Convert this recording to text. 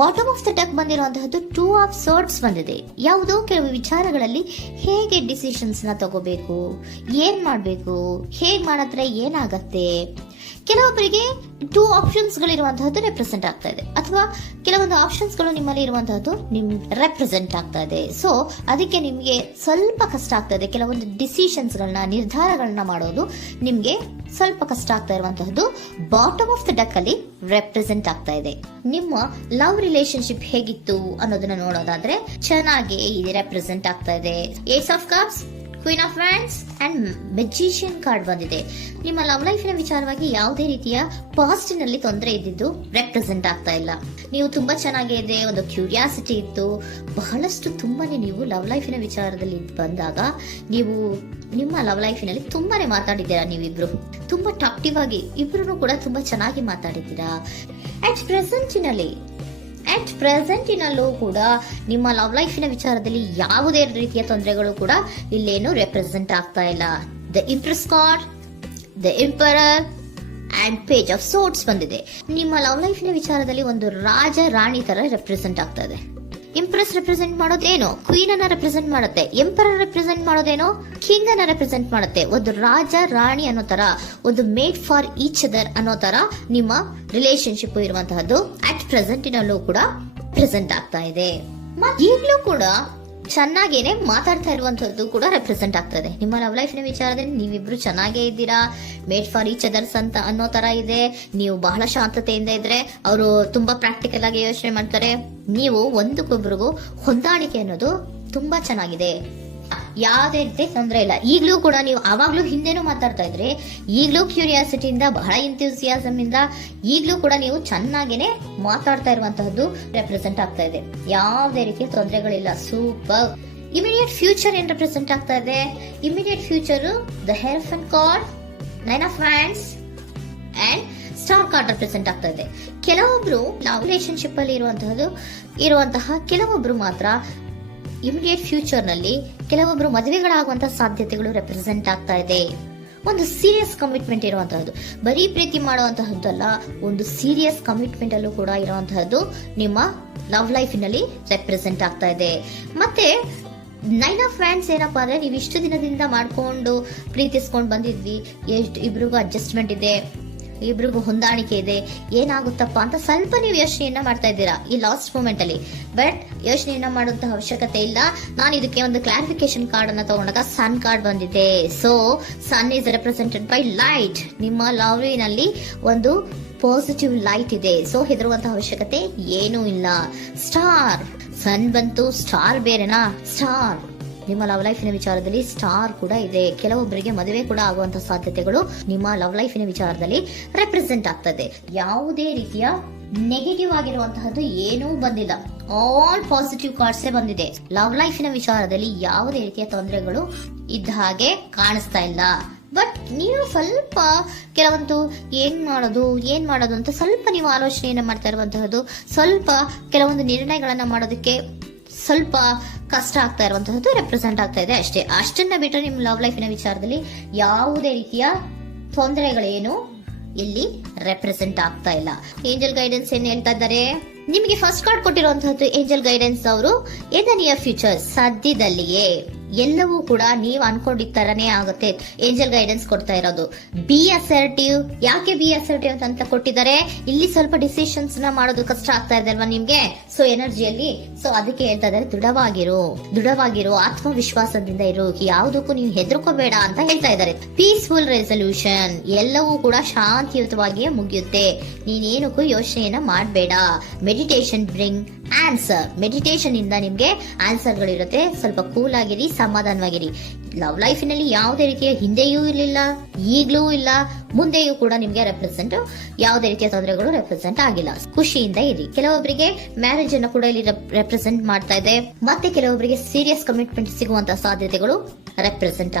Bottom of the deck ಬಂದಿರುವಂತಹದ್ದು 2 of swords ಬಂದಿದೆ. ಯಾವುದೋ ಕೆಲವು ವಿಚಾರಗಳಲ್ಲಿ ಹೇಗೆ ಡಿಸಿಷನ್ಸ್ ನ ತಗೋಬೇಕು, ಏನ್ ಮಾಡ್ಬೇಕು, ಹೇಗ್ ಮಾಡಿದ್ರೆ ಏನಾಗತ್ತೆ. ಕೆಲವೊಬ್ಬರಿಗೆ 2 ಆಪ್ಷನ್ಸ್ ಗಳಿರುವಂತಹದ್ದು ರೆಪ್ರೆಸೆಂಟ್ ಆಗ್ತಾ ಇದೆ, ಅಥವಾ ಕೆಲವೊಂದು ಆಪ್ಷನ್ಸ್ ಗಳು ನಿಮ್ಮಲ್ಲಿ ಇರುವಂತಹದ್ದು ರೆಪ್ರೆಸೆಂಟ್ ಆಗ್ತಾ ಇದೆ. ಸೊ ಅದಕ್ಕೆ ನಿಮ್ಗೆ ಸ್ವಲ್ಪ ಕಷ್ಟ ಆಗ್ತಾ ಇದೆ. ಕೆಲವೊಂದು ಡಿಸಿಷನ್ಸ್ ಗಳನ್ನ, ನಿರ್ಧಾರಗಳನ್ನ ಮಾಡೋದು ನಿಮ್ಗೆ ಸ್ವಲ್ಪ ಕಷ್ಟ ಆಗ್ತಾ ಇರುವಂತಹದ್ದು ಬಾಟಮ್ ಆಫ್ ದ ಡೆಕ್ ಅಲ್ಲಿ ರೆಪ್ರೆಸೆಂಟ್ ಆಗ್ತಾ ಇದೆ. ನಿಮ್ಮ ಲವ್ ರಿಲೇಶನ್ಶಿಪ್ ಹೇಗಿತ್ತು ಅನ್ನೋದನ್ನ ನೋಡೋದಾದ್ರೆ ಚೆನ್ನಾಗಿ ರೆಪ್ರೆಸೆಂಟ್ ಆಗ್ತಾ ಇದೆ. Ace of cups, queen of wands and magician card ಬಂದಿದೆ. ನಿಮ್ಮ ಲವ್ ಲೈಫಿನ ವಿಚಾರವಾಗಿ ಯಾವುದೇ ರೀತಿಯ ಪಾಸ್ಟ್ ನಲ್ಲಿ ತೊಂದರೆ ಇದ್ದಿದ್ದು ರೆಪ್ರೆಸೆಂಟ್ ಆಗ್ತಾ ಇಲ್ಲ. ನೀವು ತುಂಬಾ ಚೆನ್ನಾಗಿದೆ, ಒಂದು ಕ್ಯೂರಿಯಾಸಿಟಿ ಇತ್ತು, ಬಹಳಷ್ಟು ತುಂಬಾನೇ ನೀವು ಲವ್ ಲೈಫಿನ ವಿಚಾರದಲ್ಲಿ ಬಂದಾಗ ನೀವು ನಿಮ್ಮ ಲವ್ ಲೈಫಿನಲ್ಲಿ ತುಂಬಾನೇ ಮಾತಾಡಿದ್ದೀರಾ. ನೀವಿಬ್ರು ತುಂಬಾ ಟಾಕ್ಟಿವ್ ಆಗಿ ಇಬ್ರು ಕೂಡ ತುಂಬಾ ಚೆನ್ನಾಗಿ ಮಾತಾಡಿದ್ದೀರಾ. ಅಟ್ ಪ್ರೆಸೆಂಟಿನಲ್ಲೂ ಕೂಡ ನಿಮ್ಮ ಲವ್ ಲೈಫಿನ ವಿಚಾರದಲ್ಲಿ ಯಾವುದೇ ರೀತಿಯ ತೊಂದರೆಗಳು ಕೂಡ ಇಲ್ಲೇನು ರೆಪ್ರೆಸೆಂಟ್ ಆಗ್ತಾ ಇಲ್ಲ. The empress card, the emperor and page of swords ಬಂದಿದೆ. ನಿಮ್ಮ ಲವ್ ಲೈಫಿನ ವಿಚಾರದಲ್ಲಿ ಒಂದು ರಾಜ ರಾಣಿ ತರ ರೆಪ್ರೆಸೆಂಟ್ ಆಗ್ತಾ ಇದೆ. ಇಂಪ್ರೆಸ್ ರೆಪ್ರೆಸೆಂಟ್ ಮಾಡೋದೇನೋ ಕ್ವೀನ್ ಅನ್ನ ರೆಪ್ರೆಸೆಂಟ್ ಮಾಡುತ್ತೆ, ಎಂಪರರ್ ರೆಪ್ರೆಸೆಂಟ್ ಮಾಡೋದೇನೋ ಕಿಂಗ್ ಅನ್ನ ರೆಪ್ರೆಸೆಂಟ್ ಮಾಡುತ್ತೆ. ಒಂದು ರಾಜ ರಾಣಿ ಅನ್ನೋ ತರ, ಒಂದು ಮೇಡ್ ಫಾರ್ ಈಚ್ ಅದರ್ ಅನ್ನೋ ತರ ನಿಮ್ಮ ರಿಲೇಶನ್ಶಿಪ್ ಇರುವಂತಹದ್ದು ಅಟ್ ಪ್ರೆಸೆಂಟಿನಲ್ಲೂ ಕೂಡ ಪ್ರೆಸೆಂಟ್ ಆಗ್ತಾ ಇದೆ. ಈಗಲೂ ಕೂಡ ಚೆನ್ನಾಗೇನೆ ಮಾತಾಡ್ತಾ ಇರುವಂತದ್ದು ಕೂಡ ರೆಪ್ರೆಸೆಂಟ್ ಆಗ್ತಾ ಇದೆ. ನಿಮ್ಮ ಲವ್ ಲೈಫಿನ ವಿಚಾರದಲ್ಲಿ ನೀವಿಬ್ರು ಚೆನ್ನಾಗೇ ಇದ್ದೀರಾ, ಮೇಡ್ ಫಾರ್ ಈಚ್ ಅದರ್ಸ್ ಅಂತ ಅನ್ನೋ ತರ ಇದೆ. ನೀವು ಬಹಳ ಶಾಂತತೆಯಿಂದ ಇದ್ರೆ ಅವರು ತುಂಬಾ ಪ್ರಾಕ್ಟಿಕಲ್ ಆಗಿ ಯೋಚನೆ ಮಾಡ್ತಾರೆ. ನೀವು ಒಂದಕ್ಕೊಬ್ರಿಗೂ ಹೊಂದಾಣಿಕೆ ಅನ್ನೋದು ತುಂಬಾ ಚೆನ್ನಾಗಿದೆ. ಯಾವುದೇ ರೀತಿ ತೊಂದರೆ ಇಲ್ಲ. ಈಗಲೂ ಕೂಡ ನೀವು ಅವಾಗ್ಲೂ ಹಿಂದೆನೂ ಮಾತಾಡ್ತಾ ಇದ್ರಿ, ಈಗಲೂ ಕ್ಯೂರಿಯಾಸಿಟಿಯಿಂದ, ಬಹಳ ಇಂಥ್ಯೂಸಿಯಾಸಮ್ ಇಂದ ಈಗಲೂ ಕೂಡ ನೀವು ಚೆನ್ನಾಗೇನೆ ಮಾತಾಡ್ತಾ ಇರುವಂತಹದ್ದು ರೆಪ್ರೆಸೆಂಟ್ ಆಗ್ತಾ ಇದೆ. ಯಾವುದೇ ರೀತಿಯ ತೊಂದರೆಗಳಿಲ್ಲ. ಸೂಪರ್. ಇಮಿಡಿಯೇಟ್ ಫ್ಯೂಚರ್ ಏನ್ ರೆಪ್ರೆಸೆಂಟ್ ಆಗ್ತಾ ಇದೆ? Immediate future the hierophant card, 9 of wands and star card represent ಆಗ್ತಾ ಇದೆ. ಕೆಲವೊಬ್ರು ಲವ್ ರಿಲೇಶನ್ಶಿಪ್ ಅಲ್ಲಿ ಇರುವಂತಹ ಕೆಲವೊಬ್ರು ಮಾತ್ರ ಇಮಿಡಿಯೇಟ್ ಫ್ಯೂಚರ್ ನಲ್ಲಿ ಕೆಲವೊಬ್ರು ಮದುವೆಗಳಾಗುವಂತಹ ಸಾಧ್ಯತೆಗಳು ರೆಪ್ರೆಸೆಂಟ್ ಆಗ್ತಾ ಇದೆ. ಒಂದು ಸೀರಿಯಸ್ ಕಮಿಟ್ಮೆಂಟ್ ಇರುವಂತಹದ್ದು, ಬರೀ ಪ್ರೀತಿ ಮಾಡುವಂತಹದ್ದಲ್ಲ, ಒಂದು ಸೀರಿಯಸ್ ಕಮಿಟ್ಮೆಂಟ್ ಅಲ್ಲೂ ಕೂಡ ಇರುವಂತಹದ್ದು ನಿಮ್ಮ ಲವ್ ಲೈಫಿನಲ್ಲಿ ರೆಪ್ರೆಸೆಂಟ್ ಆಗ್ತಾ ಇದೆ. ಮತ್ತೆ 9 ಆಫ್ ವ್ಯಾಂಡ್ಸ್ ಏನಪ್ಪಾ ಅಂದ್ರೆ, ನೀವು ಇಷ್ಟು ದಿನದಿಂದ ಮಾಡ್ಕೊಂಡು ಪ್ರೀತಿಸ್ಕೊಂಡು ಬಂದಿದ್ವಿ, ಇಬ್ರಿಗೂ ಅಡ್ಜಸ್ಟ್ಮೆಂಟ್ ಇದೆ, ಇಬ್ರಿಗೂ ಹೊಂದಾಣಿಕೆ ಇದೆ, ಏನಾಗುತ್ತಪ್ಪ ಅಂತ ಸ್ವಲ್ಪ ನೀವು ಯೋಚನೆಯನ್ನ ಮಾಡ್ತಾ ಇದ್ದೀರಾ ಈ ಲಾಸ್ಟ್ ಮೂಮೆಂಟ್ ಅಲ್ಲಿ. ಬಟ್ ಯೋಚನೆಯನ್ನ ಮಾಡುವಂತಹ ಅವಶ್ಯಕತೆ ಇಲ್ಲ. ನಾನು ಇದಕ್ಕೆ ಒಂದು ಕ್ಲಾರಿಫಿಕೇಶನ್ ಕಾರ್ಡ್ ಅನ್ನ ತಗೊಂಡಾಗ ಸನ್ ಕಾರ್ಡ್ ಬಂದಿದೆ. So sun is represented by light. ನಿಮ್ಮ ಲವ್ನಲ್ಲಿ ಒಂದು ಪಾಸಿಟಿವ್ ಲೈಟ್ ಇದೆ. ಸೊ ಹೆದರುವಂತಹ ಅವಶ್ಯಕತೆ ಏನೂ ಇಲ್ಲ. ಸ್ಟಾರ್, ಸನ್ ಬಂತು, ಸ್ಟಾರ್ ಬೇರೆನಾ? ಸ್ಟಾರ್ ನಿಮ್ಮ ಲವ್ ಲೈಫಿನ ವಿಚಾರದಲ್ಲಿ ಸ್ಟಾರ್ ಕೂಡ ಇದೆ. ಕೆಲವೊಬ್ಬರಿಗೆ ಮದುವೆ ಕೂಡ ಆಗುವಂತಹ ಸಾಧ್ಯತೆಗಳು ನಿಮ್ಮ ಲವ್ ಲೈಫಿನ ವಿಚಾರದಲ್ಲಿ ರೆಪ್ರೆಸೆಂಟ್ ಆಗ್ತದೆ. ಯಾವುದೇ ರೀತಿಯ ನೆಗೆಟಿವ್ ಆಗಿರುವಂತಹದ್ದು ಏನೂ ಬಂದಿಲ್ಲ. ಆಲ್ ಪಾಸಿಟಿವ್ ಕಾರ್ಡ್ಸ್ ಬಂದಿದೆ. ಲವ್ ಲೈಫಿನ ವಿಚಾರದಲ್ಲಿ ಯಾವುದೇ ರೀತಿಯ ತೊಂದರೆಗಳು ಇದ್ದ ಹಾಗೆ ಕಾಣಿಸ್ತಾ ಇಲ್ಲ. ಬಟ್ ನೀವು ಸ್ವಲ್ಪ ಕೆಲವೊಂದು ಏನ್ ಮಾಡೋದು ಅಂತ ಸ್ವಲ್ಪ ನೀವು ಆಲೋಚನೆಯನ್ನ ಮಾಡ್ತಾ ಇರುವಂತಹದ್ದು, ಸ್ವಲ್ಪ ಕೆಲವೊಂದು ನಿರ್ಣಯಗಳನ್ನ ಮಾಡೋದಕ್ಕೆ ಸ್ವಲ್ಪ ಕಷ್ಟ ಆಗ್ತಾ ಇರುವಂತಹದ್ದು ರೆಪ್ರೆಸೆಂಟ್ ಆಗ್ತಾ ಇದೆ ಅಷ್ಟೇ. ಅಷ್ಟನ್ನ ಬಿಟ್ಟರೆ ನಿಮ್ಮ ಲವ್ ಲೈಫಿನ ವಿಚಾರದಲ್ಲಿ ಯಾವುದೇ ರೀತಿಯ ತೊಂದರೆಗಳೇನು ಇಲ್ಲಿ ರೆಪ್ರೆಸೆಂಟ್ ಆಗ್ತಾ ಇಲ್ಲ. ಏಂಜಲ್ ಗೈಡೆನ್ಸ್ ಏನ್ ಹೇಳ್ತಾ ಇದ್ದಾರೆ? ನಿಮಗೆ ಫಸ್ಟ್ ಕಾರ್ಡ್ ಕೊಟ್ಟಿರುವಂತಹದ್ದು ಏಂಜಲ್ ಗೈಡೆನ್ಸ್ ಅವರು ಇನ್ ದ ನಿಯರ್ ಫ್ಯೂಚರ್, ಸದ್ಯದಲ್ಲಿಯೇ ಎಲ್ಲವೂ ಕೂಡ ನೀವು ಅನ್ಕೊಂಡಿದ್ದ ತರನೇ ಆಗುತ್ತೆ. ಏಂಜಲ್ ಗೈಡೆನ್ಸ್ ಕೊಡ್ತಾ ಇರೋದು ಬಿ ಅಸರ್ಟಿವ್. ಯಾಕೆ ಬಿ ಅಸರ್ಟಿವ್ ಅಂತ ಕೊಟ್ಟಿದ್ದಾರೆ? ಇಲ್ಲಿ ಸ್ವಲ್ಪ ಡಿಸಿಷನ್ಸ್ ನ ಮಾಡೋದು ಕಷ್ಟ ಆಗ್ತಾ ಇದೆ ಅಲ್ವಾ ನಿಮ್ಗೆ, ಸೊ ಎನರ್ಜಿಯಲ್ಲಿ. ಸೊ ಅದಕ್ಕೆ ಹೇಳ್ತಾ ಇದ್ದಾರೆ ದೃಢವಾಗಿರು, ಆತ್ಮವಿಶ್ವಾಸದಿಂದ ಇರು, ಯಾವುದಕ್ಕೂ ನೀವು ಹೆದರ್ಕೋಬೇಡ ಅಂತ ಹೇಳ್ತಾ ಇದ್ದಾರೆ. ಪೀಸ್ಫುಲ್ ರೆಸಲ್ಯೂಷನ್, ಎಲ್ಲವೂ ಕೂಡ ಶಾಂತಿಯುತವಾಗಿಯೇ ಮುಗಿಯುತ್ತೆ, ನೀನೇನಕ್ಕೂ ಯೋಚನೆಯನ್ನ ಮಾಡಬೇಡ. ಮೆಡಿಟೇಷನ್ ಬ್ರಿಂಗ್ ಆನ್ಸರ್, ಮೆಡಿಟೇಷನ್ ಇಂದ ನಿಮ್ಗೆ ಆನ್ಸರ್ ಗಳಿರುತ್ತೆ. ಸ್ವಲ್ಪ ಕೂಲ್ ಆಗಿರಿ, ಸಮಾಧಾನವಾಗಿರಿ. ಲವ್ ಲೈಫಿನಲ್ಲಿ ಯಾವುದೇ ರೀತಿಯ ಹಿಂದೆಯೂ ಇರಲಿಲ್ಲ, ಈಗ್ಲೂ ಇಲ್ಲ, ಮುಂದೆಯೂ ಕೂಡ ನಿಮ್ಗೆ ಯಾವುದೇ ರೀತಿಯ ತೊಂದರೆಗಳು ರೆಪ್ರೆಸೆಂಟ್ ಆಗಿಲ್ಲ. ಖುಷಿಯಿಂದ ಇರಿ. ಕೆಲವೊಬ್ಬರಿಗೆ ಮ್ಯಾರೇಜ್ ಅನ್ನು ಕೂಡ ಇಲ್ಲಿ ರೆಪ್ರೆಸೆಂಟ್ ಮಾಡ್ತಾ ಇದೆ. ಮತ್ತೆ ಕೆಲವೊಬ್ಬರಿಗೆ ಸೀರಿಯಸ್ ಕಮಿಟ್ಮೆಂಟ್ ಸಿಗುವಂತಹ ಸಾಧ್ಯತೆಗಳು ರೆಪ್ರೆಸೆಂಟ್ ಆಗ್ತಾ